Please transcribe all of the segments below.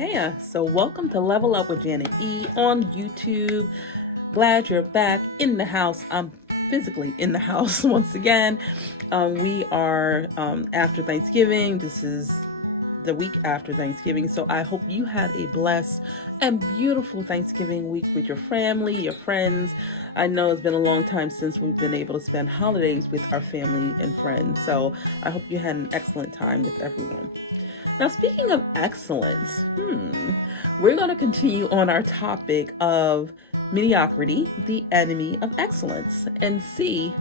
So welcome to Level Up with Janet E on YouTube. Glad you're back in the house. I'm physically in the house once again. We are after Thanksgiving. This is the week after Thanksgiving. So I hope you had a blessed and beautiful Thanksgiving week with your family, your friends. I know it's been a long time since we've been able to spend holidays with our family and friends. So I hope you had an excellent time with everyone. Now, speaking of excellence, we're going to continue on our topic of mediocrity, the enemy of excellence, and see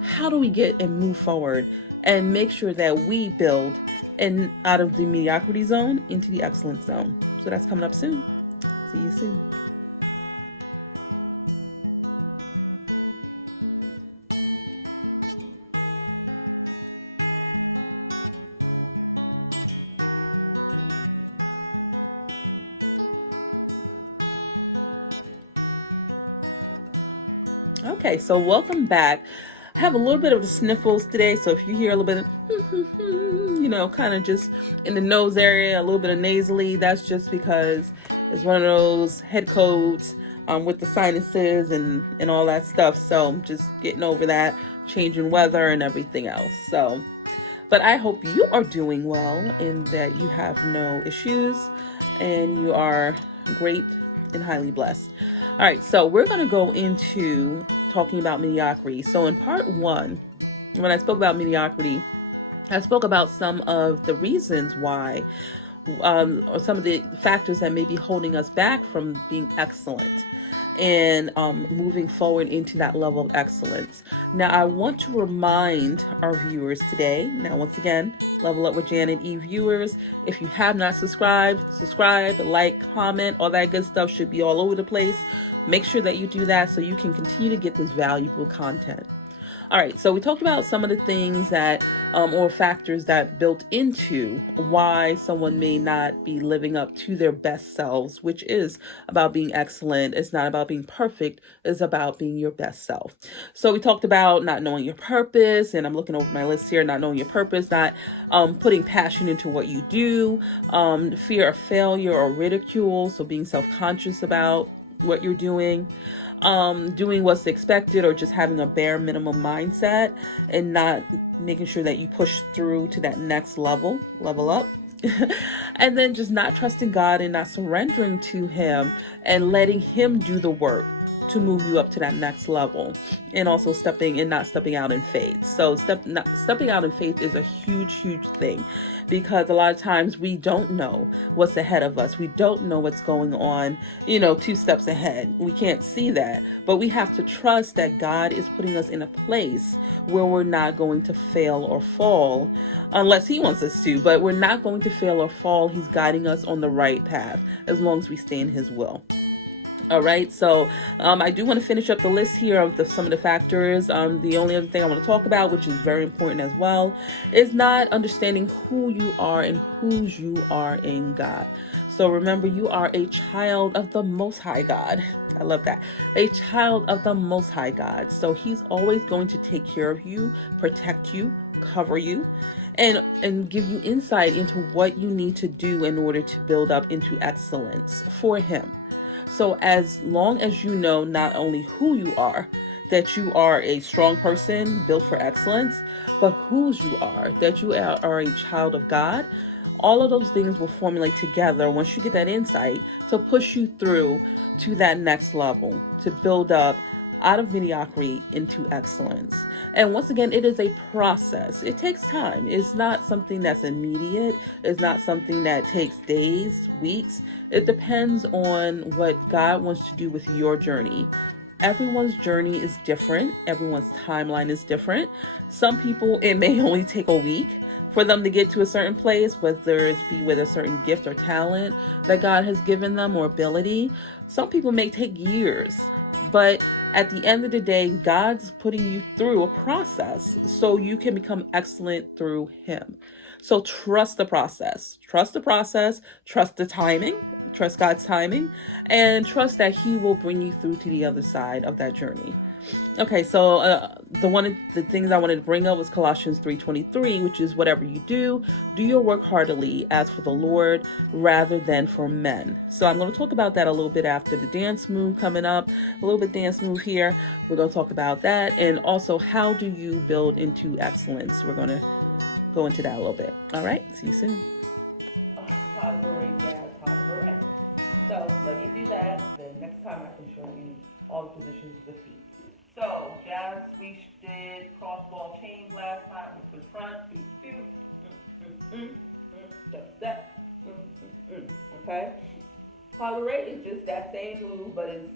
how do we get and move forward and make sure that we build and out of the mediocrity zone into the excellence zone. So that's coming up soon. See you soon. Okay, so welcome back. I have a little bit of the sniffles today, so if you hear a little bit of, kind of just in the nose area, a little bit of nasally, that's just because it's one of those head colds with the sinuses and all that stuff. So I'm just getting over that, changing weather and everything else. But I hope you are doing well and that you have no issues and you are great and highly blessed. All right, so we're going to go into talking about mediocrity. So in part one, when I spoke about mediocrity, I spoke about some of the reasons why, or some of the factors that may be holding us back from being excellent and moving forward into that level of excellence. Now, I want to remind our viewers today, now once again, Level Up with Janet E viewers, if you have not subscribed, like, comment, all that good stuff should be all over the place. Make sure that you do that so you can continue to get this valuable content. All right, so we talked about some of the things that, or factors that built into why someone may not be living up to their best selves, which is about being excellent. It's not about being perfect. It's about being your best self. So we talked about not knowing your purpose, and I'm looking over my list here, not knowing your purpose, not putting passion into what you do, fear of failure or ridicule, so being self-conscious about what you're doing, doing what's expected, or just having a bare minimum mindset and not making sure that you push through to that next level up. And then just not trusting God and not surrendering to Him and letting Him do the work to move you up to that next level, and also not stepping out in faith. So stepping out in faith is a huge thing, because a lot of times we don't know what's ahead of us. We don't know what's going on, 2 steps ahead. We can't see that, but we have to trust that God is putting us in a place where we're not going to fail or fall unless He wants us to, but we're not going to fail or fall. He's guiding us on the right path as long as we stay in His will. All right, so I do want to finish up the list here of some of the factors. The only other thing I want to talk about, which is very important as well, is not understanding who you are and whose you are in God. So remember, you are a child of the Most High God. I love that. A child of the Most High God. So He's always going to take care of you, protect you, cover you, and give you insight into what you need to do in order to build up into excellence for Him. So as long as you know not only who you are, that you are a strong person built for excellence, but whose you are, that you are a child of God, all of those things will formulate together once you get that insight to push you through to that next level, to build up out of mediocrity into excellence. And once again, it is a process. It takes time. It's not something that's immediate. It's not something that takes days, weeks. It depends on what God wants to do with your journey. Everyone's journey is different. Everyone's timeline is different. Some people, it may only take a week for them to get to a certain place, whether it be with a certain gift or talent that God has given them or ability. Some people may take years. But at the end of the day, God's putting you through a process so you can become excellent through Him. So trust the process. Trust the timing, trust God's timing, and trust that He will bring you through to the other side of that journey. Okay, so the things I wanted to bring up was Colossians 3:23, which is whatever you do your work heartily as for the Lord rather than for men. So I'm going to talk about that a little bit after the dance move coming up. A little bit dance move here. We're going to talk about that, and also how do you build into excellence. We're going to go into that a little bit. All right, see you soon. So let me do that. Then next time I can show you all the positions of the feet. So jazz, we did cross ball change last time, which was front, step, okay? Cabaret is just that same move, but it's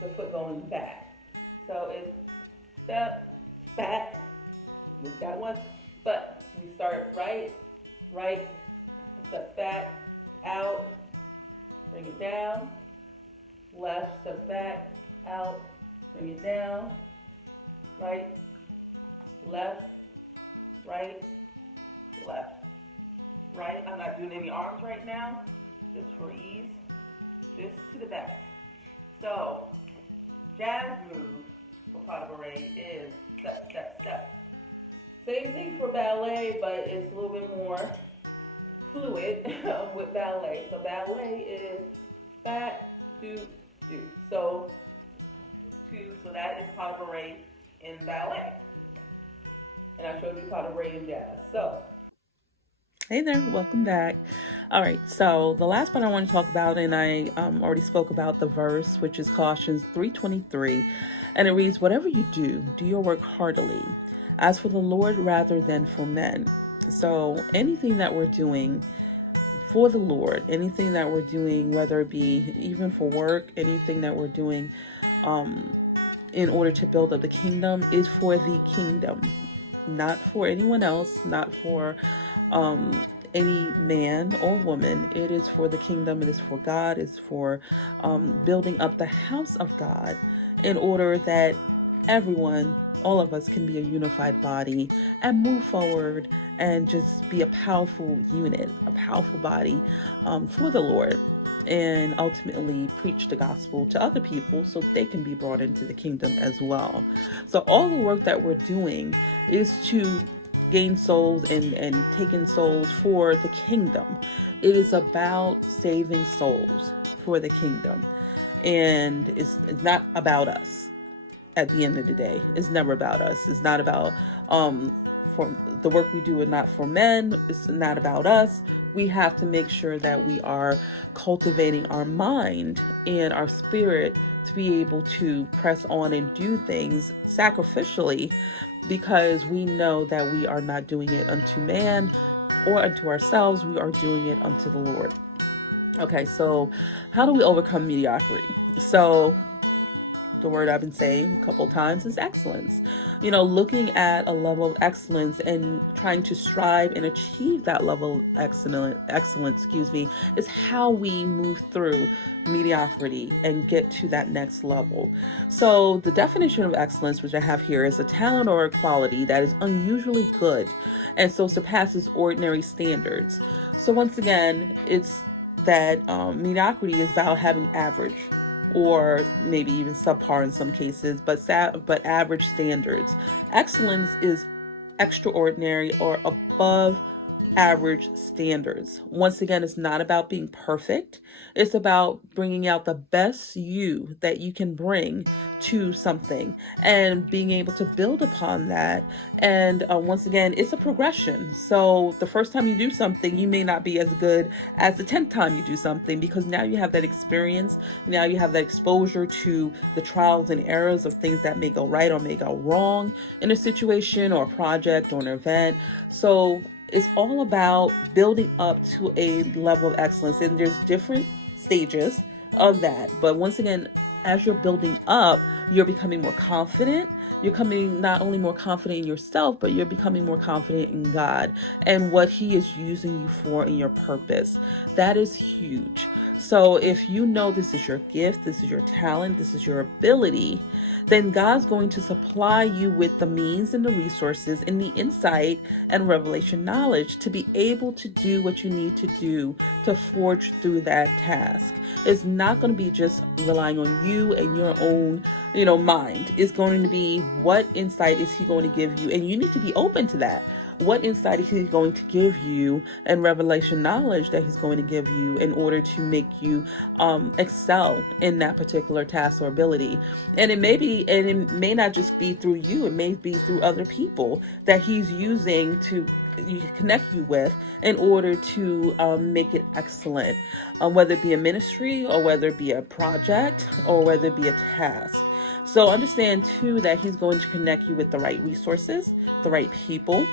the foot going back. So it's step, back, with that one, but we start right, step back, out, bring it down, left, step back, out, bring it down, right, left, right, left, right. I'm not doing any arms right now, just for ease, just to the back. So, jazz move for pas de bourrée is step, step, step. Same thing for ballet, but it's a little bit more fluid with ballet. So ballet is back, do. So that is pas de bourrée in ballet. And I showed you pas de bourrée in jazz. So hey there, welcome back. All right, so the last part I want to talk about, and I already spoke about the verse, which is Colossians 3:23, and it reads, whatever you do your work heartily, as for the Lord rather than for men. So anything that we're doing for the Lord, anything that we're doing, whether it be even for work, anything that we're doing in order to build up the kingdom is for the kingdom, not for anyone else, not for any man or woman. It is for the kingdom. It is for God. It's for building up the house of God in order that everyone, all of us, can be a unified body and move forward and just be a powerful unit, a powerful body for the Lord, and ultimately preach the gospel to other people so they can be brought into the kingdom as well. So all the work that we're doing is to gain souls and taking souls for the kingdom. It is about saving souls for the kingdom, and it's not about us. At the end of the day, it's never about us. It's not about for the work we do is not for men. It's not about us. We have to make sure that we are cultivating our mind and our spirit to be able to press on and do things sacrificially, because we know that we are not doing it unto man or unto ourselves. We are doing it unto the Lord. Okay, so how do we overcome mediocrity? So the word I've been saying a couple times is excellence. Looking at a level of excellence and trying to strive and achieve that level of excellence, is how we move through mediocrity and get to that next level. So the definition of excellence, which I have here, is a talent or a quality that is unusually good and so surpasses ordinary standards. So once again, it's that mediocrity is about having average, or maybe even subpar in some cases, but average standards. Excellence is extraordinary or above average standards. Once again, it's not about being perfect. It's about bringing out the best you that you can bring to something and being able to build upon that. And once again, it's a progression. So the first time you do something, you may not be as good as the 10th time you do something, because now you have that experience. Now you have that exposure to the trials and errors of things that may go right or may go wrong in a situation or a project or an event. So it's all about building up to a level of excellence, and there's different stages of that. But once again, as you're building up, you're becoming more confident, You're coming not only more confident in yourself, but you're becoming more confident in God and what He is using you for in your purpose. That is huge. So if you know this is your gift, this is your talent, this is your ability, then God's going to supply you with the means and the resources and the insight and revelation knowledge to be able to do what you need to do to forge through that task. It's not going to be just relying on you and your own, mind. It's going to be what insight is He going to give you, and you need to be open to that. What insight is He going to give you and revelation knowledge that He's going to give you in order to make you excel in that particular task or ability. And it may not just be through you, it may be through other people that He's using to connect you with in order to make it excellent, whether it be a ministry or whether it be a project or whether it be a task. So understand too that He's going to connect you with the right resources, the right people,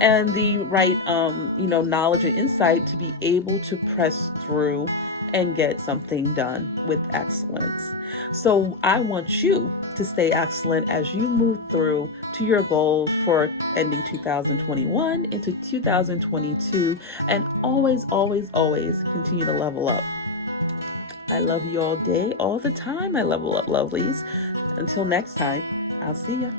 and the right knowledge and insight to be able to press through and get something done with excellence. So I want you to stay excellent as you move through to your goals for ending 2021 into 2022, and always, always, always continue to level up. I love you all day, all the time. I level up, lovelies. Until next time, I'll see ya.